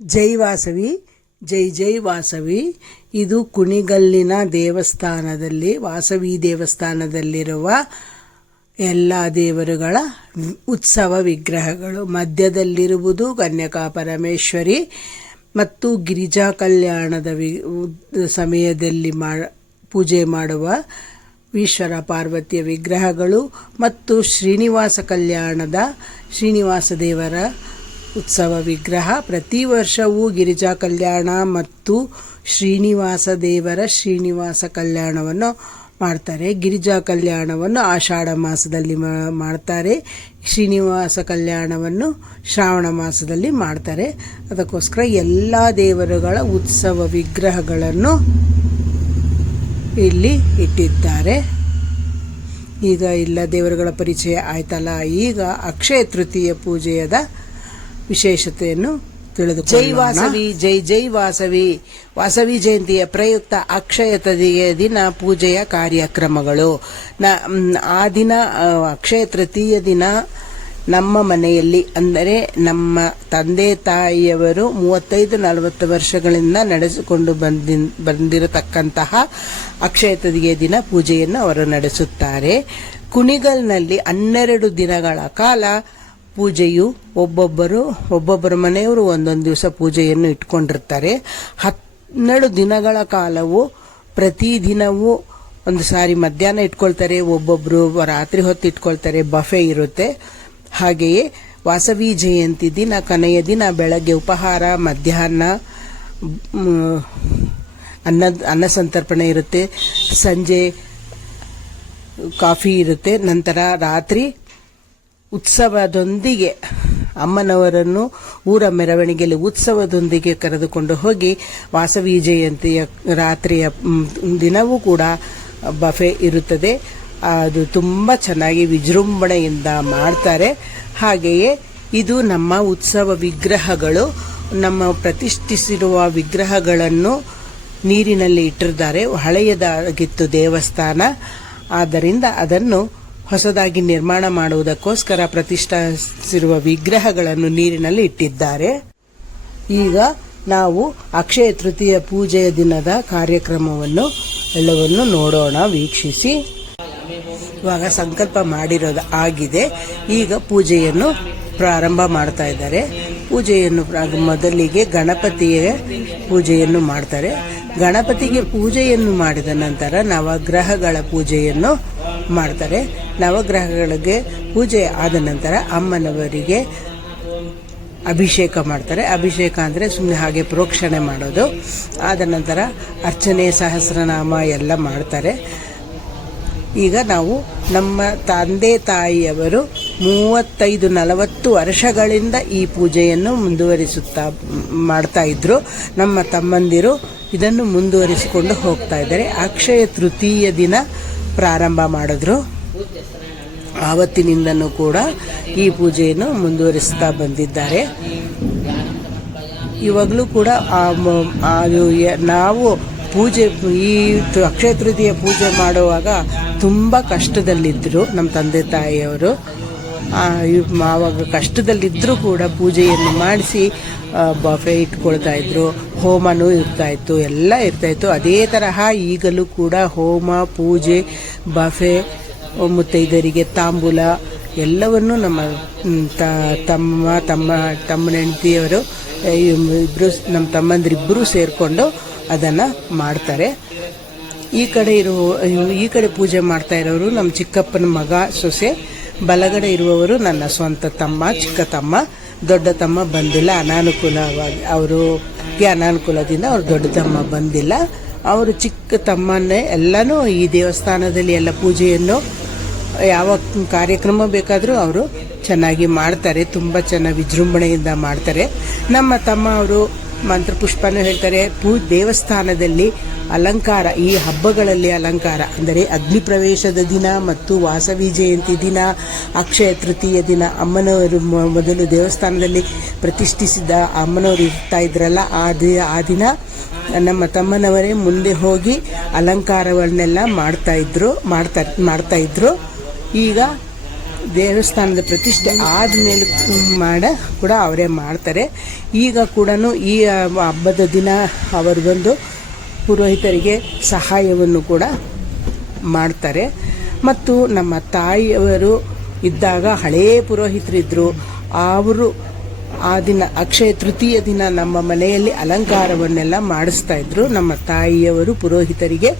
ಜೈ ವಾಸವಿ, ಜೈ ಜೈ ವಾಸವಿ. ಇದು ಕುಣಿಗಲ್ಲಿನ ದೇವಸ್ಥಾನದಲ್ಲಿ, ವಾಸವಿ ದೇವಸ್ಥಾನದಲ್ಲಿರುವ ಎಲ್ಲ ದೇವರುಗಳ ಉತ್ಸವ ವಿಗ್ರಹಗಳು. ಮಧ್ಯದಲ್ಲಿರುವುದು ಕನ್ಯಕಾ ಪರಮೇಶ್ವರಿ ಮತ್ತು ಗಿರಿಜಾ ಕಲ್ಯಾಣದ ಸಮಯದಲ್ಲಿ ಪೂಜೆ ಮಾಡುವ ಈಶ್ವರ ಪಾರ್ವತಿಯ ವಿಗ್ರಹಗಳು ಮತ್ತು ಶ್ರೀನಿವಾಸ ಕಲ್ಯಾಣದ ಶ್ರೀನಿವಾಸ ದೇವರ ಉತ್ಸವ ವಿಗ್ರಹ. ಪ್ರತಿ ವರ್ಷವೂ ಗಿರಿಜಾ ಕಲ್ಯಾಣ ಮತ್ತು ಶ್ರೀನಿವಾಸ ದೇವರ ಶ್ರೀನಿವಾಸ ಕಲ್ಯಾಣವನ್ನು ಮಾಡ್ತಾರೆ. ಗಿರಿಜಾ ಕಲ್ಯಾಣವನ್ನು ಆಷಾಢ ಮಾಸದಲ್ಲಿ ಮಾಡ್ತಾರೆ, ಶ್ರೀನಿವಾಸ ಕಲ್ಯಾಣವನ್ನು ಶ್ರಾವಣ ಮಾಸದಲ್ಲಿ ಮಾಡ್ತಾರೆ. ಅದಕ್ಕೋಸ್ಕರ ಎಲ್ಲ ದೇವರುಗಳ ಉತ್ಸವ ವಿಗ್ರಹಗಳನ್ನು ಇಲ್ಲಿ ಇಟ್ಟಿದ್ದಾರೆ. ಈಗ ಎಲ್ಲ ದೇವರುಗಳ ಪರಿಚಯ ಆಯ್ತಲ್ಲ, ಈಗ ಅಕ್ಷಯ ತೃತೀಯ ಪೂಜೆಯದ ವಿಶೇಷತೆಯನ್ನು ತಿಳಿದುಕೊಳ್ಳೋಣ. ಜೈ ವಾಸವಿ, ಜೈ ಜೈ ವಾಸವಿ. ವಾಸವಿ ಜಯಂತಿಯ ಪ್ರಯುಕ್ತ ಅಕ್ಷಯ ತೃತೀಯ ದಿನ ಪೂಜೆಯ ಕಾರ್ಯಕ್ರಮಗಳು. ಆ ದಿನ ಅಕ್ಷಯ ತೃತೀಯ ದಿನ ನಮ್ಮ ಮನೆಯಲ್ಲಿ, ಅಂದರೆ ನಮ್ಮ ತಂದೆ ತಾಯಿಯವರು 35-40 ವರ್ಷಗಳಿಂದ ನಡೆಸಿಕೊಂಡು ಬಂದಿರತಕ್ಕಂತಹ ಅಕ್ಷಯ ತೃತೀಯ ದಿನ ಪೂಜೆಯನ್ನು ಅವರು ನಡೆಸುತ್ತಾರೆ. ಕುಣಿಗಲ್ನಲ್ಲಿ 12 ದಿನಗಳ ಕಾಲ ಪೂಜೆಯು ಒಬ್ಬೊಬ್ಬರ ಮನೆಯವರು ಒಂದೊಂದು ದಿವಸ ಪೂಜೆಯನ್ನು ಇಟ್ಕೊಂಡಿರ್ತಾರೆ. 12 ದಿನಗಳ ಕಾಲವು ಪ್ರತಿದಿನವೂ ಒಂದು ಸಾರಿ ಮಧ್ಯಾಹ್ನ ಇಟ್ಕೊಳ್ತಾರೆ, ಒಬ್ಬೊಬ್ಬರು ರಾತ್ರಿ ಹೊತ್ತು ಇಟ್ಕೊಳ್ತಾರೆ. ಬಫೆ ಇರುತ್ತೆ. ಹಾಗೆಯೇ ವಾಸವಿ ಜಯಂತಿ ದಿನ ಕೊನೆಯ ದಿನ ಬೆಳಗ್ಗೆ ಉಪಹಾರ, ಮಧ್ಯಾಹ್ನ ಅನ್ನ ಸಂತರ್ಪಣೆ ಇರುತ್ತೆ, ಸಂಜೆ ಕಾಫಿ ಇರುತ್ತೆ. ನಂತರ ರಾತ್ರಿ ಉತ್ಸವದೊಂದಿಗೆ ಅಮ್ಮನವರನ್ನು ಊರ ಮೆರವಣಿಗೆಯಲ್ಲಿ ಉತ್ಸವದೊಂದಿಗೆ ಕರೆದುಕೊಂಡು ಹೋಗಿ ವಾಸವಿ ಜಯಂತಿಯ ರಾತ್ರಿಯ ದಿನವೂ ಕೂಡ ಬಫೆ ಇರುತ್ತದೆ. ಅದು ತುಂಬ ಚೆನ್ನಾಗಿ ವಿಜೃಂಭಣೆಯಿಂದ ಮಾಡ್ತಾರೆ. ಹಾಗೆಯೇ ಇದು ನಮ್ಮ ಉತ್ಸವ ವಿಗ್ರಹಗಳು. ನಮ್ಮ ಪ್ರತಿಷ್ಠಿಸಿರುವ ವಿಗ್ರಹಗಳನ್ನು ನೀರಿನಲ್ಲಿ ಇಟ್ಟಿದ್ದಾರೆ. ಹಳೆಯದಾಗಿತ್ತು ದೇವಸ್ಥಾನ, ಆದ್ದರಿಂದ ಅದನ್ನು ಹೊಸದಾಗಿ ನಿರ್ಮಾಣ ಮಾಡುವುದಕ್ಕೋಸ್ಕರ ಪ್ರತಿಷ್ಠಿಸಿರುವ ವಿಗ್ರಹಗಳನ್ನು ನೀರಿನಲ್ಲಿ ಇಟ್ಟಿದ್ದಾರೆ. ಈಗ ನಾವು ಅಕ್ಷಯ ತೃತೀಯ ಪೂಜೆಯ ದಿನದ ಕಾರ್ಯಕ್ರಮವನ್ನು ಎಲ್ಲವನ್ನು ನೋಡೋಣ, ವೀಕ್ಷಿಸಿ. ಇವಾಗ ಸಂಕಲ್ಪ ಮಾಡಿರೋದು ಆಗಿದೆ. ಈಗ ಪೂಜೆಯನ್ನು ಪ್ರಾರಂಭ ಮಾಡ್ತಾ ಇದ್ದಾರೆ. ಪೂಜೆಯನ್ನು ಮೊದಲಿಗೆ ಗಣಪತಿಯ ಪೂಜೆಯನ್ನು ಮಾಡ್ತಾರೆ. ಗಣಪತಿಗೆ ಪೂಜೆಯನ್ನು ಮಾಡಿದ ನಂತರ ನವಗ್ರಹಗಳ ಪೂಜೆಯನ್ನು ಮಾಡ್ತಾರೆ. ನವಗ್ರಹಗಳಿಗೆ ಪೂಜೆ ಆದ ನಂತರ ಅಮ್ಮನವರಿಗೆ ಅಭಿಷೇಕ ಮಾಡ್ತಾರೆ. ಅಭಿಷೇಕ ಅಂದರೆ ಸುಮ್ಮನೆ ಹಾಗೆ ಪ್ರೋಕ್ಷಣೆ ಮಾಡೋದು. ಆದ ನಂತರ ಅರ್ಚನೆ, ಸಹಸ್ರನಾಮ ಎಲ್ಲ ಮಾಡ್ತಾರೆ. ಈಗ ನಾವು ನಮ್ಮ ತಂದೆ ತಾಯಿಯವರು 35-40 ವರ್ಷಗಳಿಂದ ಈ ಪೂಜೆಯನ್ನು ಮಾಡ್ತಾ ಇದ್ರು. ನಮ್ಮ ತಮ್ಮಂದಿರು ಇದನ್ನು ಮುಂದುವರಿಸಿಕೊಂಡು ಹೋಗ್ತಾ ಇದ್ದಾರೆ. ಅಕ್ಷಯ ತೃತೀಯ ದಿನ ಪ್ರಾರಂಭ ಮಾಡಿದ್ರು. ಆವತ್ತಿನಿಂದನೂ ಕೂಡ ಈ ಪೂಜೆಯನ್ನು ಮುಂದುವರಿಸ್ತಾ ಬಂದಿದ್ದಾರೆ. ಇವಾಗಲೂ ಕೂಡ ನಾವು ಈ ಅಕ್ಷಯ ತೃತೀಯ ಪೂಜೆ ಮಾಡುವಾಗ ತುಂಬ ಕಷ್ಟದಲ್ಲಿದ್ದರು ನಮ್ಮ ತಂದೆ ತಾಯಿಯವರು. ಆವಾಗ ಕಷ್ಟದಲ್ಲಿದ್ದರೂ ಕೂಡ ಪೂಜೆಯನ್ನು ಮಾಡಿಸಿ ಬಫೆ ಇಟ್ಕೊಳ್ತಾ ಇದ್ರು, ಹೋಮನೂ ಇರ್ತಾಯಿತ್ತು, ಎಲ್ಲ ಇರ್ತಾಯಿತ್ತು. ಅದೇ ತರಹ ಈಗಲೂ ಕೂಡ ಹೋಮ, ಪೂಜೆ, ಬಫೆ, ಮುತ್ತೈದರಿಗೆ ತಾಂಬೂಲ ಎಲ್ಲವನ್ನು ನಮ್ಮ ತಮ್ಮನ ಹೆಂಡತಿಯವರು ಇಬ್ಬರು, ನಮ್ಮ ತಮ್ಮಂದಿರಿಬ್ಬರು ಸೇರಿಕೊಂಡು ಅದನ್ನು ಮಾಡ್ತಾರೆ. ಈ ಕಡೆ ಪೂಜೆ ಮಾಡ್ತಾ ಇರೋರು ನಮ್ಮ ಚಿಕ್ಕಪ್ಪನ ಮಗ, ಸೊಸೆ. ಬಲಗಡೆ ಇರುವವರು ನನ್ನ ಸ್ವಂತ ತಮ್ಮ, ಚಿಕ್ಕ ತಮ್ಮ. ದೊಡ್ಡ ತಮ್ಮ ಬಂದಿಲ್ಲ, ಅನಾನುಕೂಲದಿಂದ ಅವರು ದೊಡ್ಡ ತಮ್ಮ ಬಂದಿಲ್ಲ. ಅವರು ಚಿಕ್ಕ ತಮ್ಮನ್ನೇ ಎಲ್ಲನೂ ಈ ದೇವಸ್ಥಾನದಲ್ಲಿ ಎಲ್ಲ ಪೂಜೆಯನ್ನು ಯಾವ ಕಾರ್ಯಕ್ರಮ ಬೇಕಾದರೂ ಅವರು ಚೆನ್ನಾಗಿ ಮಾಡ್ತಾರೆ. ತುಂಬ ಚೆನ್ನಾಗಿ ವಿಜೃಂಭಣೆಯಿಂದ ಮಾಡ್ತಾರೆ. ನಮ್ಮ ತಮ್ಮ ಅವರು ಮಂತ್ರಪುಷ್ಪನೂ ಹೇಳ್ತಾರೆ. ದೇವಸ್ಥಾನದಲ್ಲಿ ಅಲಂಕಾರ, ಈ ಹಬ್ಬಗಳಲ್ಲಿ ಅಲಂಕಾರ ಅಂದರೆ ಅಗ್ನಿ ಪ್ರವೇಶದ ದಿನ ಮತ್ತು ವಾಸವಿ ಜಯಂತಿ ದಿನ, ಅಕ್ಷಯ ತೃತೀಯ ದಿನ, ಅಮ್ಮನವರು ಮೊದಲು ದೇವಸ್ಥಾನದಲ್ಲಿ ಪ್ರತಿಷ್ಠಿಸಿದ ಅಮ್ಮನವರು ಇರ್ತಾ ಇದ್ರಲ್ಲ, ಆ ದಿನ ನಮ್ಮ ತಮ್ಮನವರೇ ಮುಂದೆ ಹೋಗಿ ಅಲಂಕಾರವನ್ನೆಲ್ಲ ಮಾಡ್ತಾ ಇದ್ರು. ಈಗ ದೇವಸ್ಥಾನದ ಪ್ರತಿಷ್ಠೆ ಆದಮೇಲೆ ಕೂಡ ಅವರೇ ಮಾಡ್ತಾರೆ. ಈಗ ಕೂಡ ಈ ಹಬ್ಬದ ದಿನ ಅವರು ಬಂದು ಪುರೋಹಿತರಿಗೆ ಸಹಾಯವನ್ನು ಕೂಡ ಮಾಡ್ತಾರೆ. ಮತ್ತು ನಮ್ಮ ತಾಯಿಯವರು ಇದ್ದಾಗ ಹಳೆಯ ಪುರೋಹಿತರಿದ್ದರು. ಅವರು ಆ ದಿನ ಅಕ್ಷಯ ತೃತೀಯ ದಿನ ನಮ್ಮ ಮನೆಯಲ್ಲಿ ಅಲಂಕಾರವನ್ನೆಲ್ಲ ಮಾಡಿಸ್ತಾ ಇದ್ರು. ನಮ್ಮ ತಾಯಿಯವರು ಪುರೋಹಿತರಿಗೆ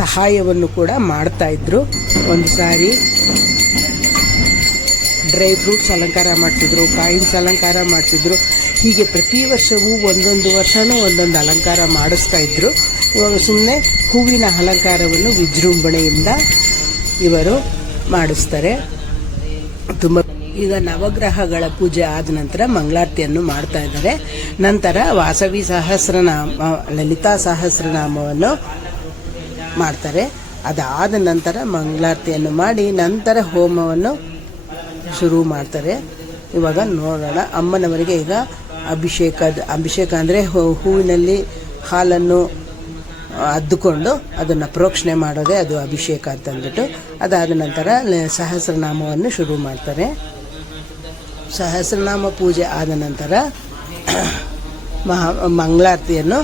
ಸಹಾಯವನ್ನು ಕೂಡ ಮಾಡ್ತಾ ಇದ್ರು. ಒಂದು ಸಾರಿ ಡ್ರೈ ಫ್ರೂಟ್ಸ್ ಅಲಂಕಾರ ಮಾಡ್ತಿದ್ರು, ಕಾಯಿನ್ಸ್ ಅಲಂಕಾರ ಮಾಡ್ತಿದ್ರು. ಹೀಗೆ ಪ್ರತಿ ವರ್ಷವೂ ಒಂದೊಂದು ವರ್ಷವೂ ಒಂದೊಂದು ಅಲಂಕಾರ ಮಾಡಿಸ್ತಾ ಇದ್ರು. ಇವಾಗ ಸುಮ್ಮನೆ ಹೂವಿನ ಅಲಂಕಾರವನ್ನು ವಿಜೃಂಭಣೆಯಿಂದ ಇವರು ಮಾಡಿಸ್ತಾರೆ. ತುಂಬ ಈಗ ನವಗ್ರಹಗಳ ಪೂಜೆ ಆದ ನಂತರ ಮಂಗಳಾರತಿಯನ್ನು ಮಾಡ್ತಾ ಇದ್ದಾರೆ. ನಂತರ ವಾಸವಿ ಸಹಸ್ರನಾಮ, ಲಲಿತಾ ಸಹಸ್ರನಾಮವನ್ನು ಮಾಡ್ತಾರೆ. ಅದಾದ ನಂತರ ಮಂಗಳಾರತಿಯನ್ನು ಮಾಡಿ ನಂತರ ಹೋಮವನ್ನು ಶುರು ಮಾಡ್ತಾರೆ. ಇವಾಗ ನೋಡೋಣ. ಅಮ್ಮನವರಿಗೆ ಈಗ ಅಭಿಷೇಕ ಅಂದರೆ ಹೂವಿನಲ್ಲಿ ಹಾಲನ್ನು ಅದ್ದುಕೊಂಡು ಅದನ್ನು ಪ್ರೋಕ್ಷಣೆ ಮಾಡೋದೇ ಅದು ಅಭಿಷೇಕ ಅಂತಂದ್ಬಿಟ್ಟು. ಅದಾದ ನಂತರ ಸಹಸ್ರನಾಮವನ್ನು ಶುರು ಮಾಡ್ತಾರೆ. ಸಹಸ್ರನಾಮ ಪೂಜೆ ಆದ ನಂತರ ಮಂಗಳಾರತಿಯನ್ನು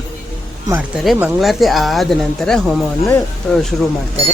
ಮಾಡ್ತಾರೆ. ಮಂಗಳಾರತಿ ಆದ ನಂತರ ಹೋಮವನ್ನು ಶುರು ಮಾಡ್ತಾರೆ.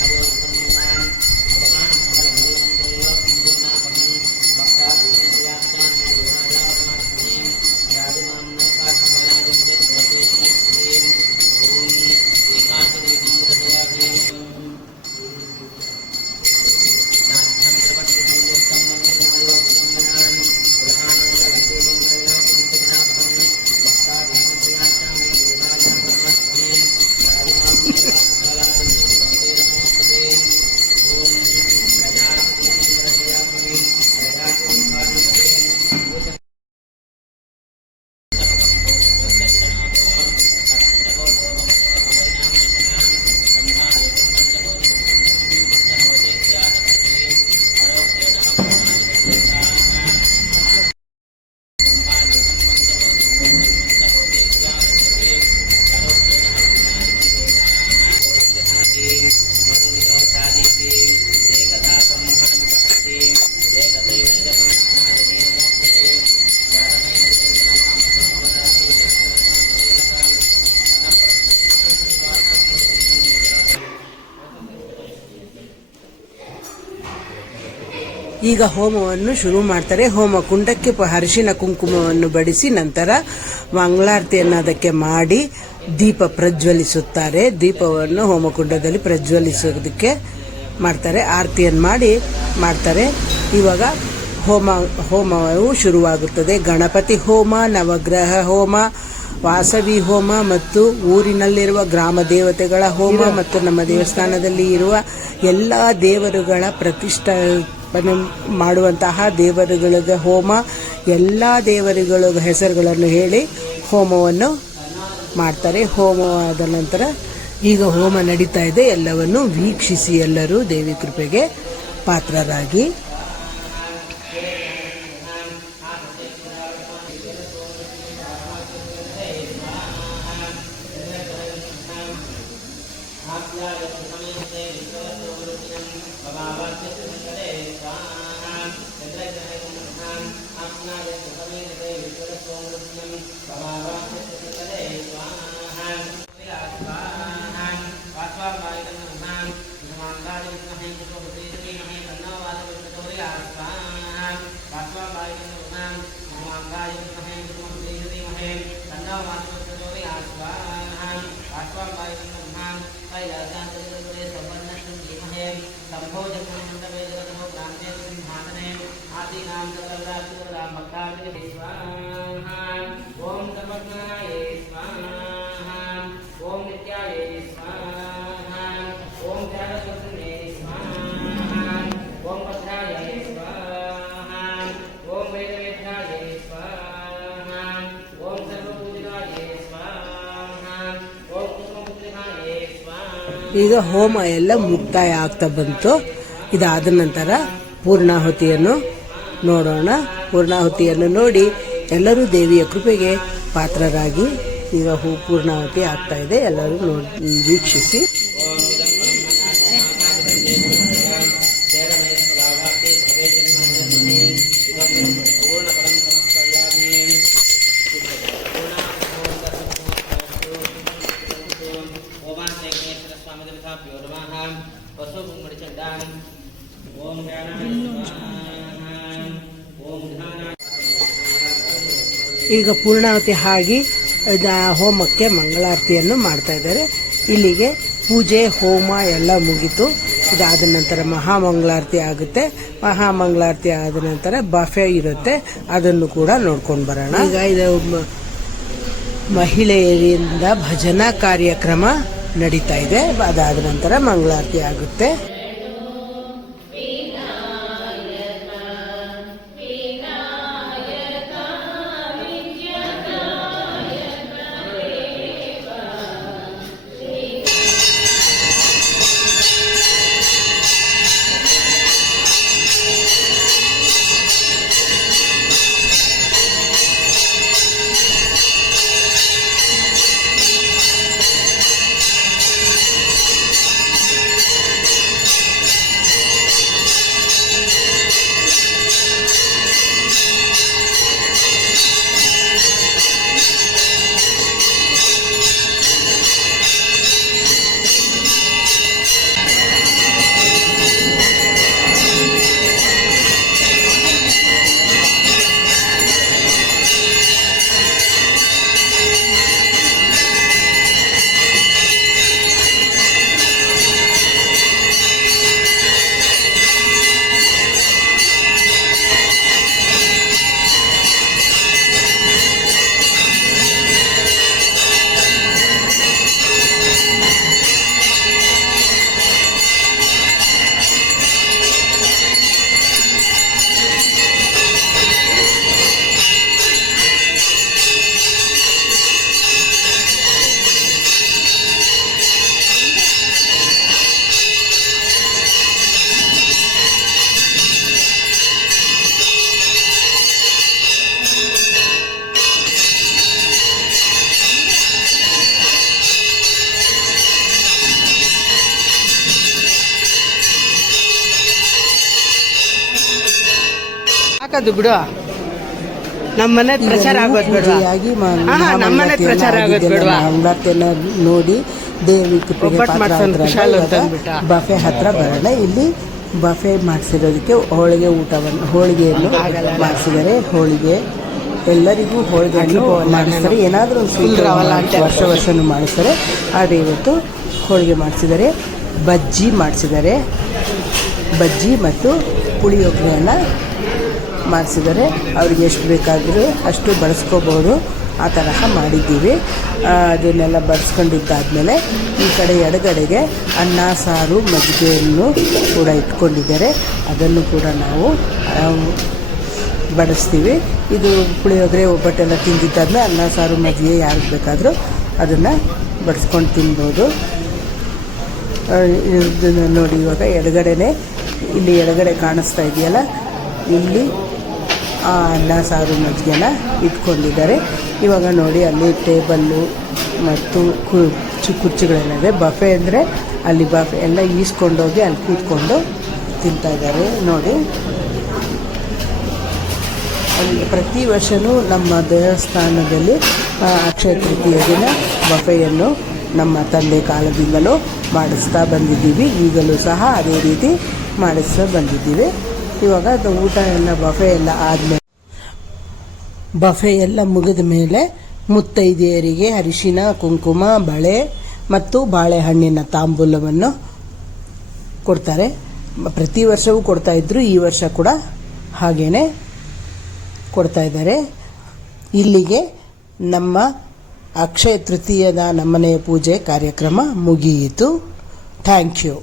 ಈಗ ಹೋಮವನ್ನು ಶುರು ಮಾಡ್ತಾರೆ. ಹೋಮ ಕುಂಡಕ್ಕೆ ಅರಿಶಿನ ಕುಂಕುಮವನ್ನು ಬಡಿಸಿ ನಂತರ ಮಂಗಳಾರತಿಯನ್ನು ಅದಕ್ಕೆ ಮಾಡಿ ದೀಪ ಪ್ರಜ್ವಲಿಸುತ್ತಾರೆ. ದೀಪವನ್ನು ಹೋಮಕುಂಡದಲ್ಲಿ ಪ್ರಜ್ವಲಿಸೋದಕ್ಕೆ ಮಾಡ್ತಾರೆ. ಆರತಿಯನ್ನು ಮಾಡ್ತಾರೆ. ಇವಾಗ ಹೋಮವು ಶುರುವಾಗುತ್ತದೆ. ಗಣಪತಿ ಹೋಮ, ನವಗ್ರಹ ಹೋಮ, ವಾಸವಿ ಹೋಮ ಮತ್ತು ಊರಿನಲ್ಲಿರುವ ಗ್ರಾಮ ದೇವತೆಗಳ ಹೋಮ ಮತ್ತು ನಮ್ಮ ದೇವಸ್ಥಾನದಲ್ಲಿ ಇರುವ ಎಲ್ಲ ದೇವರುಗಳ ಪ್ರತಿಷ್ಠಾಪನೆ ಮಾಡುವಂತಹ ದೇವರುಗಳ ಹೋಮ, ಎಲ್ಲ ದೇವರುಗಳ ಹೆಸರುಗಳನ್ನು ಹೇಳಿ ಹೋಮವನ್ನು ಮಾಡ್ತಾರೆ. ಹೋಮವಾದ ನಂತರ ಈಗ ಹೋಮ ನಡೀತಾ ಇದೆ. ಎಲ್ಲವನ್ನು ವೀಕ್ಷಿಸಿ ಎಲ್ಲರೂ ದೇವಿ ಕೃಪೆಗೆ ಪಾತ್ರರಾಗಿ. ಈಗ ಹೋಮ ಎಲ್ಲ ಮುಕ್ತಾಯ ಆಗ್ತಾ ಬಂತು. ಇದಾದ ನಂತರ ಪೂರ್ಣಾಹುತಿಯನ್ನು ನೋಡೋಣ. ಪೂರ್ಣಾಹುತಿಯನ್ನು ನೋಡಿ ಎಲ್ಲರೂ ದೇವಿಯ ಕೃಪೆಗೆ ಪಾತ್ರರಾಗಿ ಈಗ ಪೂರ್ಣಾಹುತಿ ಆಗ್ತಾ ಇದೆ. ಎಲ್ಲರೂ ವೀಕ್ಷಿಸಿ. ಈಗ ಪೂರ್ಣಾವತಿ ಆಗಿ ಹೋಮಕ್ಕೆ ಮಂಗಳಾರತಿಯನ್ನು ಮಾಡ್ತಾ ಇದ್ದಾರೆ. ಇಲ್ಲಿಗೆ ಪೂಜೆ ಹೋಮ ಎಲ್ಲ ಮುಗೀತು. ಇದಾದ ನಂತರ ಮಹಾಮಂಗಳಾರತಿ ಆಗುತ್ತೆ. ಮಹಾಮಂಗಳಾರತಿ ಆದ ನಂತರ ಬಫೆ ಇರುತ್ತೆ, ಅದನ್ನು ಕೂಡ ನೋಡ್ಕೊಂಡು ಬರೋಣ. ಈಗ ಇದು ಮಹಿಳೆಯರಿಂದ ಭಜನಾ ಕಾರ್ಯಕ್ರಮ ನಡೀತಾ ಇದೆ. ಅದಾದ ನಂತರ ಮಂಗಳಾರತಿ ಆಗುತ್ತೆ. ಹಾಕೋದು ಬಿಡು, ನಮ್ಮನೆ ಪ್ರಚಾರ ಆಗೋದು ಬಿಡುವ. ನಮ್ಮನೆ ಪ್ರಚಾರ ಆಗೋದು ಬಿಡುವ. ಮಂಗಳಾರತಿಯನ್ನು ನೋಡಿ ದೇವಿ ಕೃಪೆಗೆ ಬಫೆ ಹತ್ರ ಬರೋಣ. ಇಲ್ಲಿ ಬಫೆ ಮಾಡಿಸಿರೋದಕ್ಕೆ ಹೋಳಿಗೆಯನ್ನು ಮಾಡಿಸಿದ್ದಾರೆ. ಹೋಳಿಗೆ ಎಲ್ಲರಿಗೂ ಹೋಳಿಗೆಯನ್ನು ಮಾಡಿಸ್ತಾರೆ. ಏನಾದರೂ ಒಂದು ಸ್ವೀಟ್ ವರ್ಷನೂ ಮಾಡಿಸ್ತಾರೆ. ಆದರೆ ಇವತ್ತು ಹೋಳಿಗೆ ಮಾಡಿಸಿದ್ದಾರೆ. ಬಜ್ಜಿ ಮತ್ತು ಪುಳಿಯೋಗರೆಯನ್ನು ಮಾಡಿಸಿದ್ದಾರೆ. ಅವ್ರಿಗೆ ಎಷ್ಟು ಬೇಕಾದರೂ ಅಷ್ಟು ಬಳಸ್ಕೋಬೋದು, ಆ ತರಹ ಮಾಡಿದ್ದೀವಿ. ಅದನ್ನೆಲ್ಲ ಬಡಿಸ್ಕೊಂಡಿದ್ದಾದಮೇಲೆ ಈ ಕಡೆ ಎಡಗಡೆಗೆ ಅನ್ನ ಸಾರು ಮಜ್ಜಿಗೆಯನ್ನು ಕೂಡ ಇಟ್ಕೊಂಡಿದ್ದಾರೆ. ಅದನ್ನು ಕೂಡ ನಾವು ಬಡಿಸ್ತೀವಿ. ಇದು ಪುಳಿಯೋಗರೆ ಒಬ್ಬಟ್ಟೆಲ್ಲ ತಿಂದಿದ್ದಾದ್ಮೇಲೆ ಅನ್ನ ಸಾರು ಮಜ್ಜಿಗೆ ಯಾರಿಗೆ ಬೇಕಾದರೂ ಅದನ್ನು ಬಡಿಸ್ಕೊಂಡು ತಿನ್ಬೋದು. ಇದನ್ನು ನೋಡಿ, ಇವಾಗ ಇಲ್ಲಿ ಎಡಗಡೆ ಕಾಣಿಸ್ತಾ ಇದೆಯಲ್ಲ, ಇಲ್ಲಿ ಆ ಅನ್ನ ಸಾರು ಮಜ್ಜಿಗೆನ ಇಟ್ಕೊಂಡಿದ್ದಾರೆ. ಇವಾಗ ನೋಡಿ, ಅಲ್ಲಿ ಟೇಬಲ್ಲು ಮತ್ತು ಕುರ್ಚಿಗಳೆಲ್ಲ ಬಫೆ ಅಂದರೆ ಅಲ್ಲಿ ಬಫೆ ಎಲ್ಲ ಈಸ್ಕೊಂಡೋಗಿ ಅಲ್ಲಿ ಕೂತ್ಕೊಂಡು ತಿಂತಾಯಿದ್ದಾರೆ ನೋಡಿ. ಪ್ರತಿ ವರ್ಷವೂ ನಮ್ಮ ದೇವಸ್ಥಾನದಲ್ಲಿ ಅಕ್ಷಯ ತೃತೀಯ ದಿನ ಬಫೆಯನ್ನು ನಮ್ಮ ತಂದೆ ಕಾಲದಿಂದಲೂ ಮಾಡಿಸ್ತಾ ಬಂದಿದ್ದೀವಿ. ಈಗಲೂ ಸಹ ಅದೇ ರೀತಿ ಮಾಡಿಸ್ತಾ ಬಂದಿದ್ದೀವಿ. ಇವಾಗ ಅದು ಊಟ ಎಲ್ಲ ಬಫೆ ಎಲ್ಲ ಮುಗಿದ ಮೇಲೆ ಮುತ್ತೈದೆಯರಿಗೆ ಅರಿಶಿನ ಕುಂಕುಮ ಬಳೆ ಮತ್ತು ಬಾಳೆಹಣ್ಣಿನ ತಾಂಬೂಲವನ್ನು ಕೊಡ್ತಾರೆ. ಪ್ರತಿ ವರ್ಷವೂ ಕೊಡ್ತಾಯಿದ್ರು, ಈ ವರ್ಷ ಕೂಡ ಹಾಗೇನೆ ಕೊಡ್ತಾ ಇದ್ದಾರೆ. ಇಲ್ಲಿಗೆ ನಮ್ಮ ಅಕ್ಷಯ ತೃತೀಯದ ನಮ್ಮನೆಯ ಪೂಜೆ ಕಾರ್ಯಕ್ರಮ ಮುಗಿಯಿತು. Thank you.